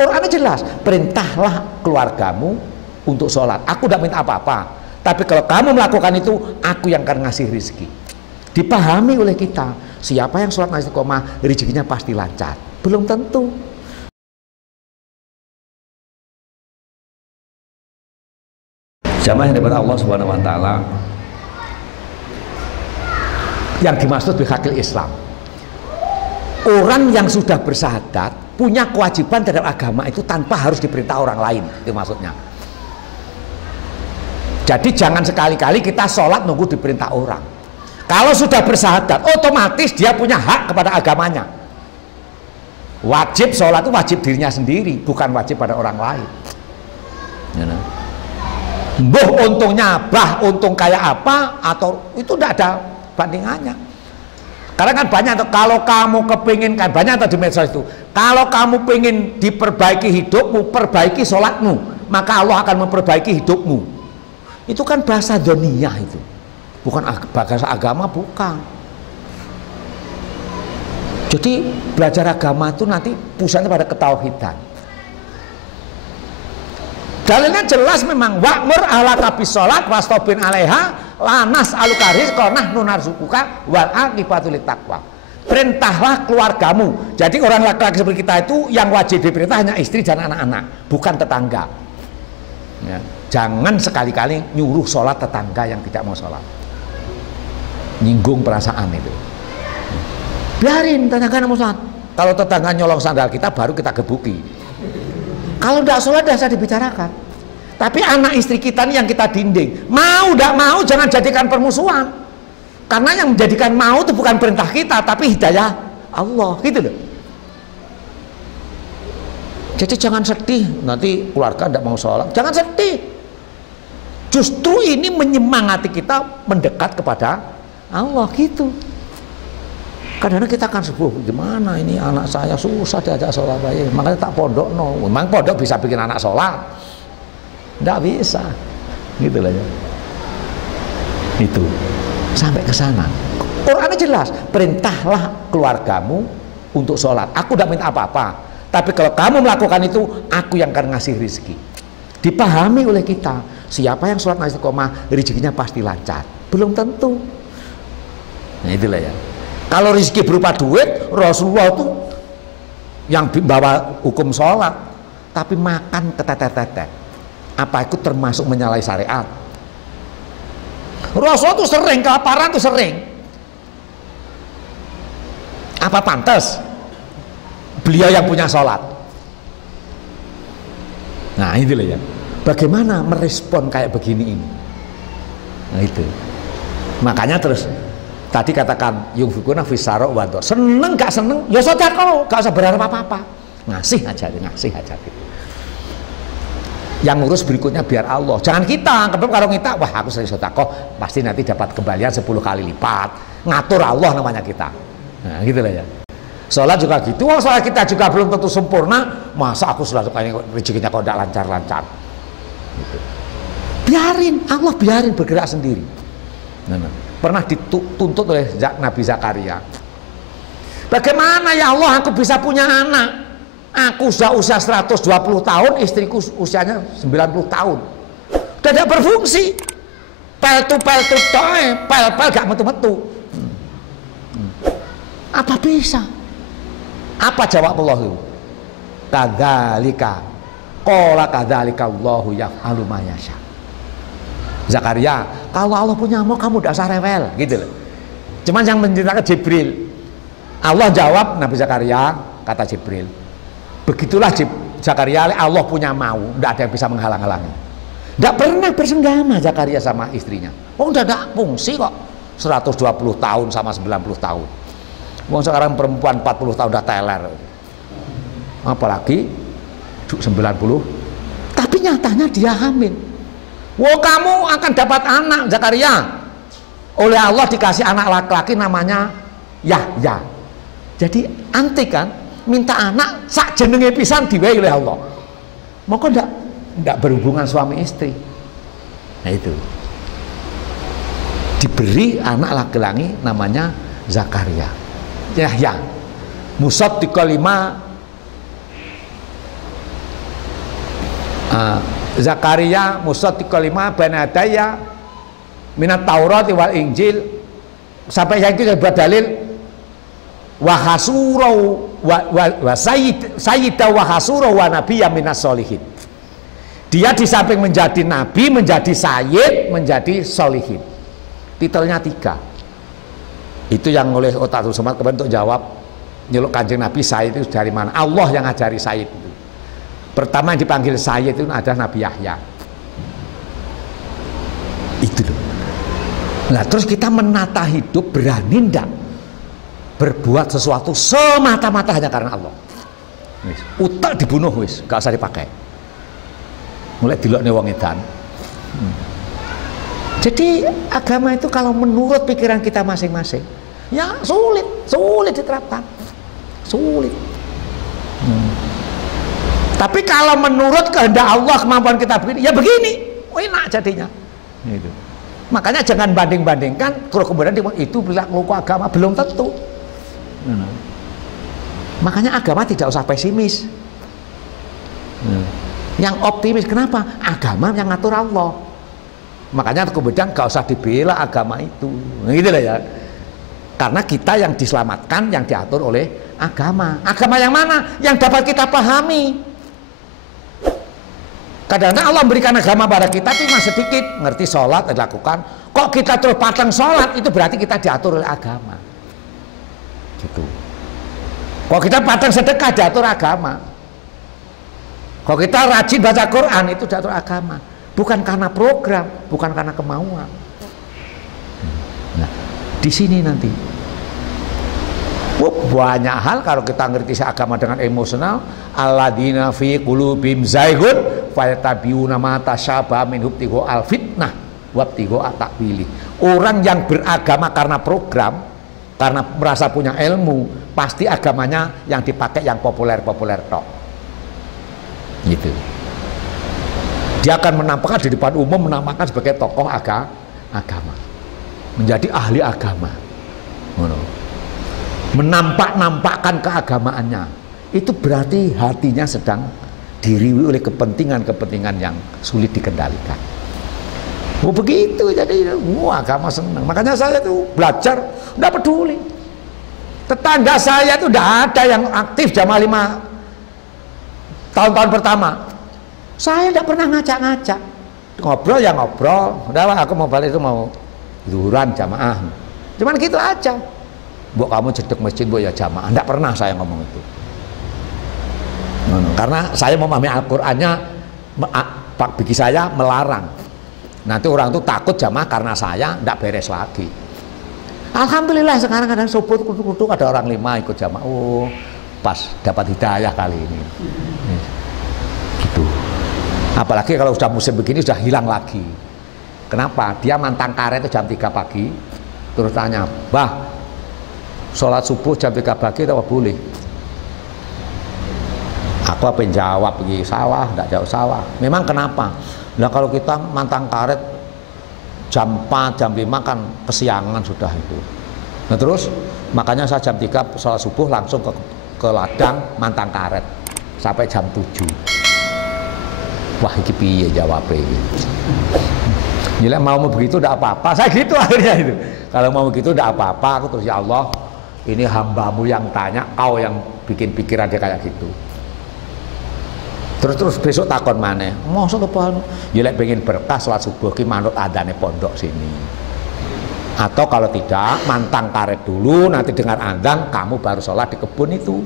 Qurannya jelas, perintahlah keluargamu untuk sholat. Aku tidak minta apa-apa, tapi kalau kamu melakukan itu, aku yang akan ngasih rezeki. Dipahami oleh kita, siapa yang sholat istiqomah, rezekinya pasti lancar. Belum tentu. Jamaah yang diberkati Allah Subhanahu wa taala, yang dimaksud bihaqil Islam, orang yang sudah bersyahadat punya kewajiban terhadap agama itu tanpa harus diperintah orang lain, itu maksudnya. Jadi jangan sekali-kali kita sholat nunggu diperintah orang. Kalau sudah bersyahadat, otomatis dia punya hak kepada agamanya. Wajib sholat itu wajib dirinya sendiri, bukan wajib pada orang lain. Boh untungnya, bah untung kayak apa, atau itu tidak ada bandingannya. Karena kan banyak tuh, kalau kamu kepingin, kan banyak tuh di medsos itu, kalau kamu pengen diperbaiki hidupmu, perbaiki sholatmu, maka Allah akan memperbaiki hidupmu. Itu kan bahasa dunia itu, bukan bahasa agama, bukan. Jadi belajar agama itu nanti pusatnya pada ketauhidan. Dalilnya jelas memang, wa'mur ahlaka bisolat wastobin alaiha lanas alukaris konah nunarzukuka wal aqibatu littaqwa. Perintahlah keluargamu. Jadi orang laki-laki seperti kita itu yang wajib diperintah hanya istri dan anak-anak, bukan tetangga. Ya. Jangan sekali-kali nyuruh sholat tetangga yang tidak mau sholat. Nyinggung perasaan itu. Biarin tetangga mau sholat. Kalau tetangga nyolong sandal kita, baru kita gebuki. Kalau tidak sholat, tidak usah dibicarakan. Tapi anak istri kita nih yang kita dinding, mau tidak mau jangan jadikan permusuhan. Karena yang menjadikan mau itu bukan perintah kita, tapi hidayah Allah, gitu loh. Jadi jangan sedih nanti keluarga tidak mau sholat, jangan sedih. Justru ini menyemangati kita mendekat kepada Allah, gitu. Kadang-kadang kita akan sebuah, gimana ini anak saya susah diajak sholat baik, makanya tak pondok no. Memang pondok bisa bikin anak sholat? Tidak bisa, gitu lah ya. Itu sampai ke sana. Qurannya jelas, perintahlah keluargamu untuk sholat. Aku tidak minta apa-apa, tapi kalau kamu melakukan itu, aku yang akan ngasih rezeki. Dipahami oleh kita, siapa yang sholat istiqomah, rezekinya pasti lancar. Belum tentu. Nah itulah ya. Kalau rezeki berupa duit, Rasulullah itu yang bawa hukum sholat, tapi makan ketetet-tetet. Apa itu termasuk menyalahi syariat? Rasulullah itu sering kelaparan, itu sering. Apa pantas beliau yang punya sholat? Nah itulah ya. Bagaimana merespon kayak begini ini? Nah itu. Makanya terus tadi katakan yung fikuna fisaro wanto, seneng gak seneng ya sedekah, gak usah berharap apa-apa, ngasih aja. Yang ngurus berikutnya biar Allah, jangan kita. Kalau kita, wah aku sering sedekah pasti nanti dapat kembalian 10 kali lipat, ngatur Allah namanya kita. Nah gitu lah ya. Sholat juga gitu, sholat kita juga belum tentu sempurna, masa aku selalu kayak rezekinya kok tidak lancar-lancar gitu. Biarin, Allah biarin bergerak sendiri. Pernah dituntut oleh Nabi Zakaria, bagaimana ya Allah aku bisa punya anak, aku sudah usia 120 tahun, istriku usianya 90 tahun, tidak berfungsi, pel-pel gak metu-metu. Apa bisa? Apa jawab Allah itu? Kadzalika qala kadzalika Allahu yaf'alu ma yasha. Zakaria, kalau Allah punya mau kamu tidak usah rewel, gitu loh. Cuman yang menceritakan Jibril. Allah jawab Nabi Zakaria, kata Jibril, begitulah Zakaria, Allah punya mau, tidak ada yang bisa menghalang-halangi. Tidak pernah bersenggama Zakaria sama istrinya. Oh, tidak ada fungsi kok. 120 tahun sama 90 tahun. Wong sekarang perempuan 40 tahun udah teler. Apalagi 90. Tapi nyatanya dia hamil. Wah, kamu akan dapat anak Zakaria. Oleh Allah dikasih anak laki-laki namanya Yahya. Jadi antik kan, minta anak sak jenenge pisan diwehi oleh Allah. Maka enggak berhubungan suami istri. Nah itu. Diberi anak laki-laki namanya Zakaria. Yahya. Musaddiqal lima Zakaria musaddiqal lima baina yadayya minat Taurat wal Injil, sampai yang itu buat dalil wa hasurau wa sayyida wa hasurau wa nabiyya minas solihin. Dia di samping menjadi nabi, menjadi sayyid, menjadi solihin. Titelnya 3. Itu yang oleh Otatul Somad kemarin untuk jawab nyeluk kanjeng Nabi sayyid itu dari mana? Allah yang ngajari sayyid itu. Pertama yang dipanggil sayyid itu adalah Nabi Yahya. Itu loh. Nah terus kita menata hidup, berani ndak berbuat sesuatu semata-mata hanya karena Allah. Utak dibunuh wis, gak usah dipakai. Mulai dilokne wong edan. Jadi agama itu kalau menurut pikiran kita masing-masing, ya sulit diterapkan, sulit. Tapi kalau menurut kehendak Allah kemampuan kita begini, ya begini, enak jadinya. Gitu. Makanya jangan banding-bandingkan. Kalau kemudian itu perilaku agama belum tentu. Makanya agama tidak usah pesimis. Yang optimis, kenapa? Agama yang ngatur Allah. Makanya kemudian gak usah dibela agama itu, gitu lah ya. Karena kita yang diselamatkan, yang diatur oleh agama. Agama yang mana? Yang dapat kita pahami. Kadang-kadang Allah memberikan agama pada kita tapi masih sedikit, ngerti sholat dilakukan. Kok kita terus patang sholat, itu berarti kita diatur oleh agama. Gitu. Kok kita patang sedekah, diatur agama. Kok kita rajin baca Quran, itu diatur agama. Bukan karena program, bukan karena kemauan. Nah, di sini nanti banyak hal kalau kita ngerti agama dengan emosional, alladzina fi qulubihim zaighun fayatabiuna ma tasyabaha min ibtigha al fitnah wa ibtigha ta'wili. Orang yang beragama karena program, karena merasa punya ilmu, pasti agamanya yang dipakai yang populer-populer tok. Gitu. Dia akan menampakkan di depan umum, menampakkan sebagai tokoh agama, menjadi ahli agama. Menampak-nampakkan keagamaannya, itu berarti hatinya sedang diriwi oleh kepentingan-kepentingan yang sulit dikendalikan. Begitu, jadi agama senang. Makanya saya tuh belajar, tidak peduli. Tetangga saya tuh tidak ada yang aktif jamaah 5 tahun-tahun pertama. Saya tidak pernah ngajak-ngajak. Ngobrol ya ngobrol. Udah, aku mau balik itu mau zuhuran jamaah. Cuman gitu aja. Bu kamu jedek masjid bu ya jamaah. Tidak pernah saya ngomong itu. Karena saya memahami Al-Qur'annya, bagi saya melarang. Nanti orang itu takut jamaah karena saya tidak beres lagi. Alhamdulillah sekarang kadang subuh kutuk ada orang 5 ikut jamaah. Oh, pas dapat hidayah kali ini. Gitu. Apalagi kalau sudah musim begini sudah hilang lagi. Kenapa? Dia mantang karet itu jam 3 pagi. Terus tanya, "Bah, sholat subuh jam 3 pagi apa boleh?" Aku apa yang jawab, begini salah, tidak jauh salah. Memang kenapa? Nah kalau kita mantang karet jam 4, jam 5 kan kesiangan sudah itu. Nah terus makanya saya jam 3 sholat subuh langsung ke ladang mantang karet sampai jam 7. Wah ini piye jawabnya ini. Jadi mau begitu tidak apa-apa. Saya gitu akhirnya itu. Kalau mau begitu tidak apa-apa. Aku terus ya Allah, ini hambamu yang tanya, kau yang bikin pikiran dia kayak gitu. Terus besok takon maneh. Mosok apa? Ya lek pengen berkah salat subuh ki manut adane pondok sini. Atau kalau tidak, mantang karet dulu, nanti dengar adzan kamu baru sholat di kebun itu.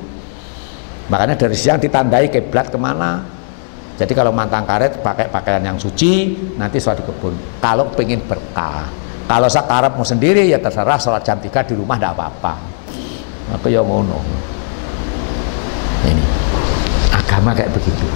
Makanya dari siang ditandai kiblat kemana. Jadi kalau mantang karet pakai pakaian yang suci, nanti sholat di kebun. Kalau pengen berkah. Kalau sakarep mau sendiri ya terserah, sholat jam 3 di rumah tidak apa-apa. Aku ya ngono. Ini agama kayak begitu.